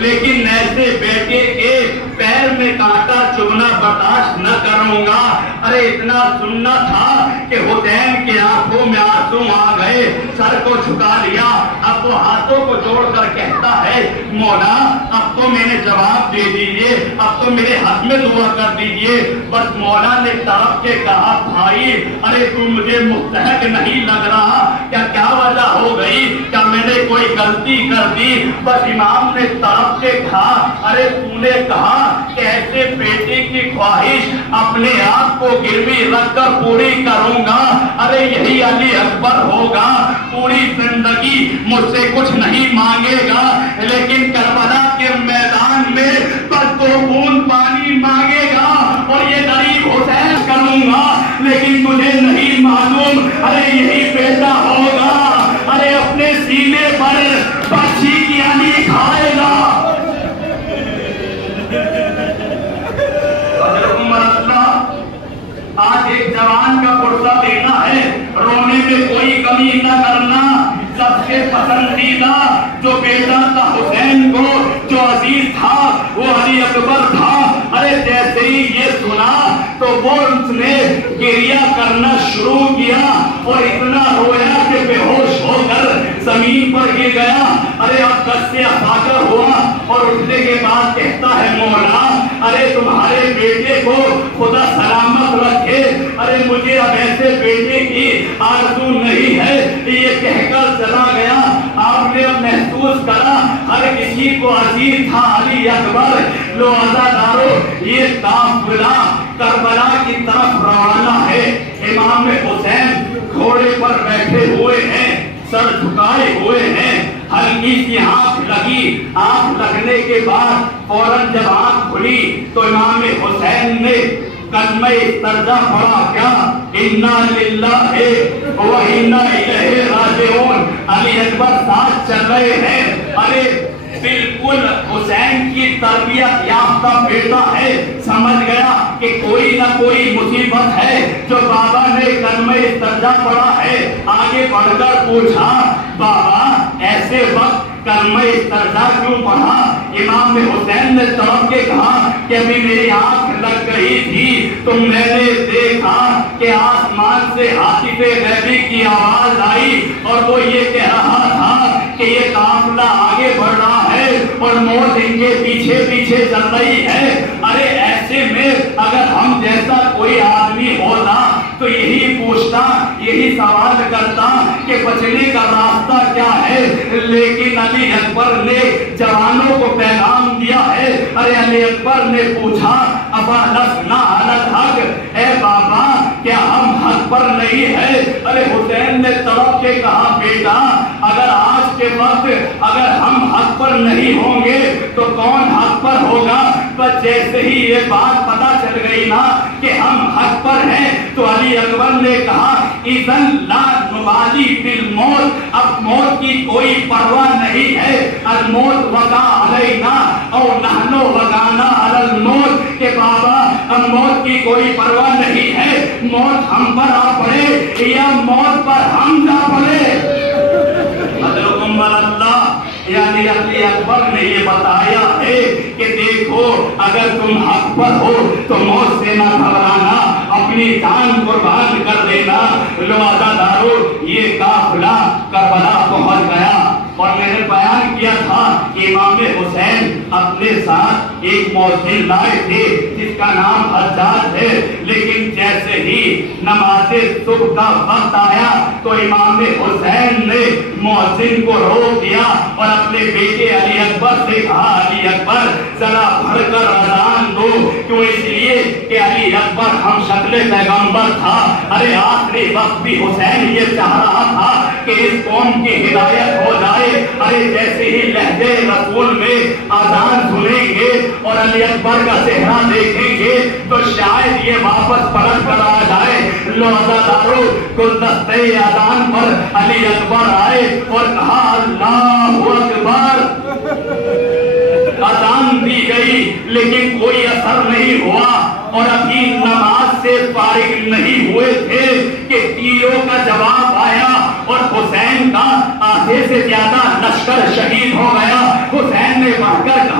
لیکن ایسے بیٹے کے پیر میں کانٹا چبھنا برداشت نہ کروں گا۔ ارے اتنا سننا تھا کہ حسین کے آنکھوں میں آنسو آ گئے، سر کو جھکا لیا، اب وہ ہاتھوں کو جوڑ کر کہتا ہے مولا اب تو میں نے جواب دے دیجئے، اب تو میرے حق میں دعا کر دیجئے۔ بس مولا نے تڑپ کے کہا بھائی ارے تم مجھے مستحق نہیں لگ رہا، کیا وجہ ہو گئی، کیا میں نے کوئی غلطی کر دی؟ بس امام نے تڑپ کے کہا ارے تو نے کہا کہ ایسے بیٹے کی خواہش اپنے آپ کو گروی رکھ کر پوری کروں گا، ارے یہی علی اکبر ہوگا، پوری زندگی مجھ سے کچھ نہیں مانگے گا، لیکن کربلا کے میدان میں بس 2 بوند پانی مانگے گا اور یہ غریب حسین کروں گا، لیکن تجھے نہیں معلوم ارے یہی بیٹا ہوگا، ارے اپنے سینے پر بچی کی علی کھائے گا۔ آج ایک جوان کا پرسہ دینا ہے، رونے میں کوئی کمی نہ کرنا، سب سے پسندیدہ جو بیٹا تھا حسین کو، جو عزیز تھا وہ علی اکبر تھا۔ ارے جیسے ہی یہ سنا تو وہ اس نے گریہ کرنا شروع کیا اور اتنا رویا کہ بے ہوش ہو کر زمین پر گر گیا۔ ارے اب کس سے افاقہ ہوا اور اٹھنے کے بعد کہتا ہے مولا ارے تمہارے بیٹے کو خدا سلامت رکھے، ارے مجھے اب ایسے بیٹے کی آرزو نہیں ہے، یہ کہہ کر چلا گیا۔ آپ نے اب محسوس کرا ہر کسی کو عزیز تھا علی اکبر۔ لو عزادارو یہ قافلہ کربلا کی طرف روانہ ہے، امام حسین گھوڑے پر بیٹھے ہوئے ہیں، سر جھکائے ہوئے ہیں، ہلکی سی آنکھ لگی، آنکھ لگنے کے بعد فوراً جب آنکھ کھلی تو امام حسین نے کلمہ استرجا پڑھا، کیا انا للہ و انا الیہ راجعون۔ علی اکبر ساتھ چل رہے ہیں، ارے بالکل حسین کی تربیت یافتہ بیٹا ہے، سمجھ گیا کہ کوئی نہ کوئی مصیبت ہے جو بابا نے کلمہ استرجا پڑھا ہے۔ آگے بڑھ کر پوچھا بابا ایسے وقت کلمہ استرجا کیوں پڑھا؟ امام حسین نے تڑپ کے کہا کہ ابھی میری آنکھ لگ گئی تھی تو میں نے دیکھا کہ آسمان سے حاطب غیبی کی آواز آئی اور وہ یہ کہہ رہا تھا کہ یہ قافلہ آگے بڑھ رہا ہے اور موت ان کے پیچھے پیچھے چل رہی ہے۔ ارے ایسے میں اگر ہم جیسا کوئی آدمی ہوتا تو یہی پوچھتا، یہی سوال کرتا کہ بچنے کا راستہ کیا ہے، لیکن علی اکبر نے جوانوں کو پیغام دیا ہے۔ ارے علی اکبر نے پوچھا ابا لسنا علی الحق، اے بابا کیا ہم حق پر نہیں ہے؟ ارے حسین نے تڑپ کے کہا بیٹا اگر آج کے وقت اگر ہم حق پر نہیں ہوں گے تو کون حق پر ہوگا؟ بس جیسے ہی یہ بات پتا چل گئی نا کہ ہم حق پر ہیں تو علی اکبر نے کہا اذن لا نبالی بالموت، اب موت کی کوئی پرواہ نہیں ہے، الموت وقع علینا او نحن وقعنا علی الموت، کہ بابا اب موت کی کوئی پرواہ نہیں ہے، موت ہم پر آ پڑے یا موت پر ہم جا پڑے۔ حضرت اللہ یعنی علی اکبر نے یہ بتایا ہے کہ دیکھو اگر تم حق پر ہو تو موت سے نہ گھبرانا، اپنی جان قربان کر دینا۔ لو عزادارو یہ قافلہ کربلا پہنچ گیا اور میں نے بیان کیا تھا کہ امام حسین اپنے ساتھ ایک مؤذن لائے تھے جس کا نام حجاج ہے، لیکن جیسے ہی نماز صبح کا وقت آیا تو امام حسین نے مؤذن کو روک دیا اور اپنے بیٹے علی اکبر سے کہا علی اکبر ذرا بھر کر اذان دو، کیوں؟ اس لیے کہ علی اکبر ہم شکل پیغمبر تھا۔ ارے آخری وقت بھی حسین یہ چاہ رہا تھا کہ اس قوم کی ہدایت ہو جائے۔ ارے جیسے ہی لہجے رسول میں اذان سنیں گے اور علی اکبر کا چہرہ دیکھیں گے تو شاید یہ واپس پلٹ کر آ جائے۔ لو عزادارو گلدستے اذان پر علی اکبر آئے اور کہا اللہ اکبر، اذان دی گئی لیکن کوئی اثر نہیں ہوا اور ابھی نماز سے فارغ نہیں ہوئے تھے کہ تیروں کا جواب آیا اور حسین کا آدھے سے زیادہ لشکر شہید ہو گیا۔ حسین نے بڑھ کر کہا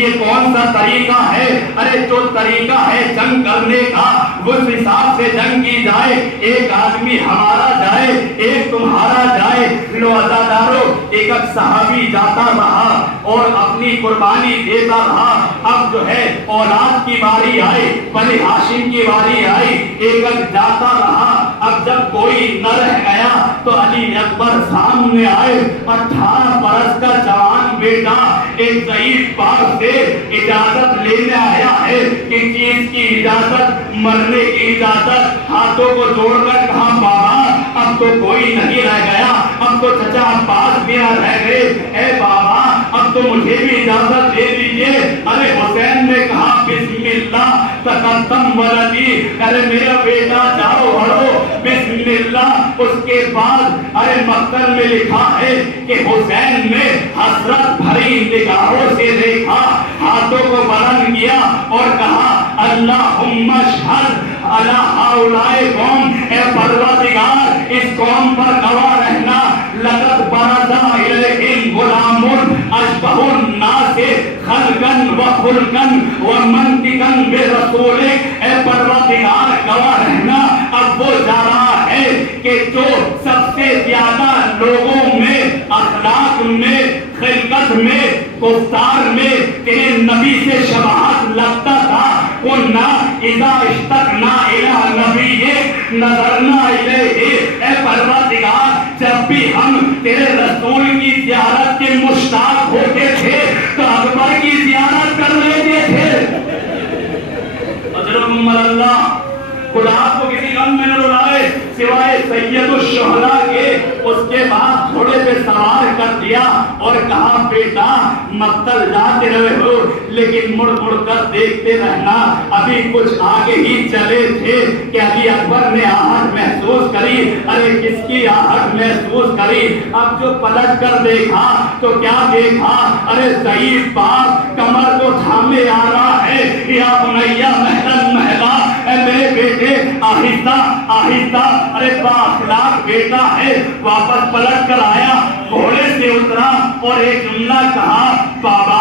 یہ کون سا طریقہ ہے؟ ارے جو طریقہ ہے جنگ کرنے کا اس حساب سے جنگ کی جائے، ایک آدمی ہمارا جائے ایک تمہارا جائے۔ لو عزادارو، ایک صحابی جاتا رہا اور اپنی قربانی دیتا رہا۔ اب جو ہے اولاد کی باری آئی، بنی ہاشم کی باری آئی، ایک جاتا رہا۔ اب جب کوئی نہ رہ گیا تو علی اکبر سامنے آئے۔ 18 برس کا جوان بیٹا ایک ضعیف باپ سے اجازت لینے آیا ہے کہ چیز کی اجازت، مرنے کی اجازت، ہاتھوں کو جوڑ کر کہا بابا اب تو کوئی نہیں رہ گیا، اب تو چچا عباس بھی نہ رہ گئے، اے بابا اب تو مجھے بھی اجازت دے دیجئے۔ ارے حسین نے کہا بسم اللہ تقدم ولدی، ارے میرا بیٹا جاؤ بڑھو بسم اللہ۔ اس کے بعد ارے مقتل میں لکھا ہے کہ حسین نے حسرت بھری نگاہوں سے دیکھا، ہاتھوں کو بلند کیا اور کہا اللہم اشہد علی ہؤلاء قوم، اے پروردگار اس قوم پر گواہ رہنا، لقد برز الیہم غلام اشبہ الناس خلقا وخلقا ومنطقا برسولک، اے پروردگار گواہ رہنا اب وہ جا رہا ہے کہ جو سب سے زیادہ لوگوں میں، اخلاق میں، خلقت میں، گفتار میں تیرے نبی سے شباہت لگتا تھا، قلنا اذا اشتقنا الی نبیک نظرنا الیہ، اے پروردگار جب بھی ہم تیرے رسول کی زیارت کے مشتاق ہوتے تھے تو اکبر کی زیارت کر لیتے تھے۔ اجرکم اللہ، خدا کو کسی غم میں نہ رلائے سوائے سید الشہداء کے۔ اس کے بعد تھوڑے پہ سوار کر دیا اور کہا بیٹا مقتل جاتے رہے ہو لیکن مڑ مڑ کر دیکھتے رہنا، ابھی کچھ آگے ہی چلے تھے کہ علی اکبر نے آہٹ محسوس کری۔ ارے کس کی آہٹ محسوس کری؟ اب جو پلٹ کر دیکھا تو کیا دیکھا؟ ارے ضعیف باپ کمر کو تھامے آ رہا ہے، یا بنیا مہلن مہلا، اے میرے بیٹے آہستہ آہستہ۔ ارے با اخلاق بیٹا ہے، واپس پلٹ کر آیا، گھوڑے سے اترا اور ایک جملہ کہا بابا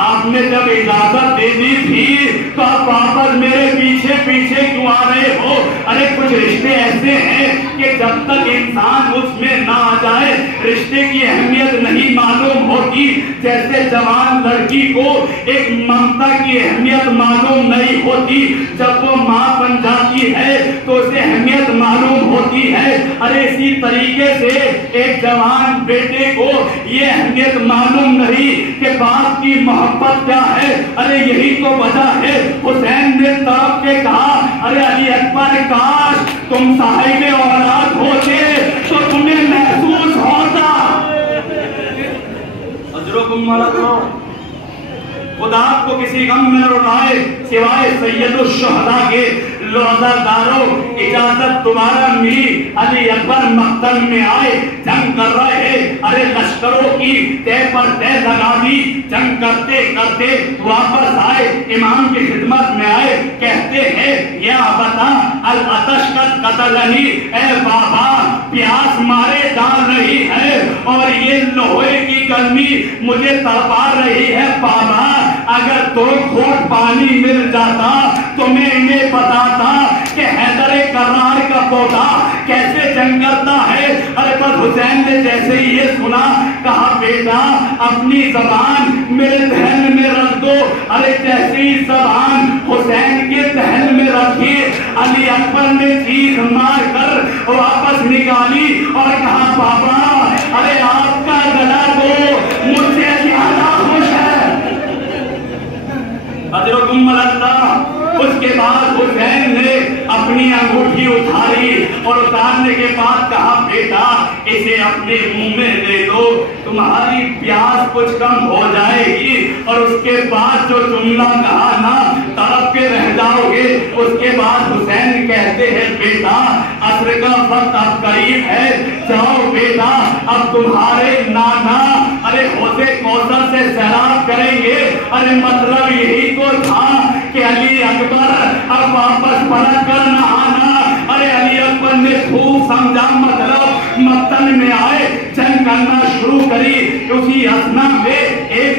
آپ نے جب اجازت دے دی تھی تو آپ واپس میرے پیچھے پیچھے کیوں آ رہے ہو؟ ارے کچھ رشتے ایسے ہیں کہ جب تک انسان اس میں نہ آ جائے رشتے کی اہمیت نہیں معلوم ہوتی۔ جیسے جوان لڑکی کو ایک ممتا کی اہمیت معلوم نہیں ہوتی، جب وہ ماں بن جاتی ہے تو اسے اہمیت معلوم ہوتی ہے۔ ارے اسی طریقے سے ایک جوان بیٹے کو یہ اہمیت معلوم نہیں کہ باپ کی محبت کیا ہے۔ ارے یہی تو وجہ ہے حسین نے طرف کے کہا ارے علی اکبر کاش تم صاحب اولاد ہوتے تو تمہیں محسوس ہوتا۔ اجرکم اللہ، خدا کو کسی غم میں نہ رلائے سوائے سید الشہداء کے۔ لوزادارو اجازت دوبارہ ملی، علی اکبر مقتل میں آئے، جنگ کر رہے، ارے لشکروں کی تے پر تے لگا دی، جنگ کرتے کرتے واپس آئے، امام کی خدمت میں آئے، کہتے ہیں یا بتا العطش قد قتلنی، اے بابا پیاس مارے ڈال رہی ہے اور یہ لوہے کی گرمی مجھے تڑپا رہی ہے بابا، اگر 2 گھونٹ پانی مل جاتا تو میں انہیں بتاتا کہ حیدر کرار کا پودا کیسے جنگ کرتا ہے۔ ارے پر حسین نے جیسے ہی یہ سنا کہا بیٹا اپنی زبان میرے دہن میں رکھ دو۔ ارے جیسے ہی زبان حسین کے دہن میں رکھی علی اکبر نے چیخ مار کر واپس نکالی اور کہا بابا ارے آپ کا گلا تو مجھ سے زیادہ خوش ہے۔ اجرکم اللہ۔ اس کے بعد حسین نے اپنی انگوٹھی اتاری اور اتارنے کے بعد کہا بیٹا اسے اپنے منہ میں دے دو، تمہاری پیاس کچھ کم ہو جائے گی۔ اور اس کے بعد جو جملہ کہا نا تڑپ کے رہ جاؤ گے۔ اس کے بعد حسین کہتے ہیں بیٹا عصر کا وقت اب قریب ہے، جاؤ بیٹا اب تمہارے نانا ارے حوض کوثر سے سیراب کریں گے۔ ارے مطلب یہی تو تھا کہ علی اکبر اب واپس پلٹ کر نہ آنا۔ ارے علی اکبر نے خوب سمجھا مطلب مقتل میں آئے، جنگ کرنا شروع کری۔ اسی اثنا میں ایک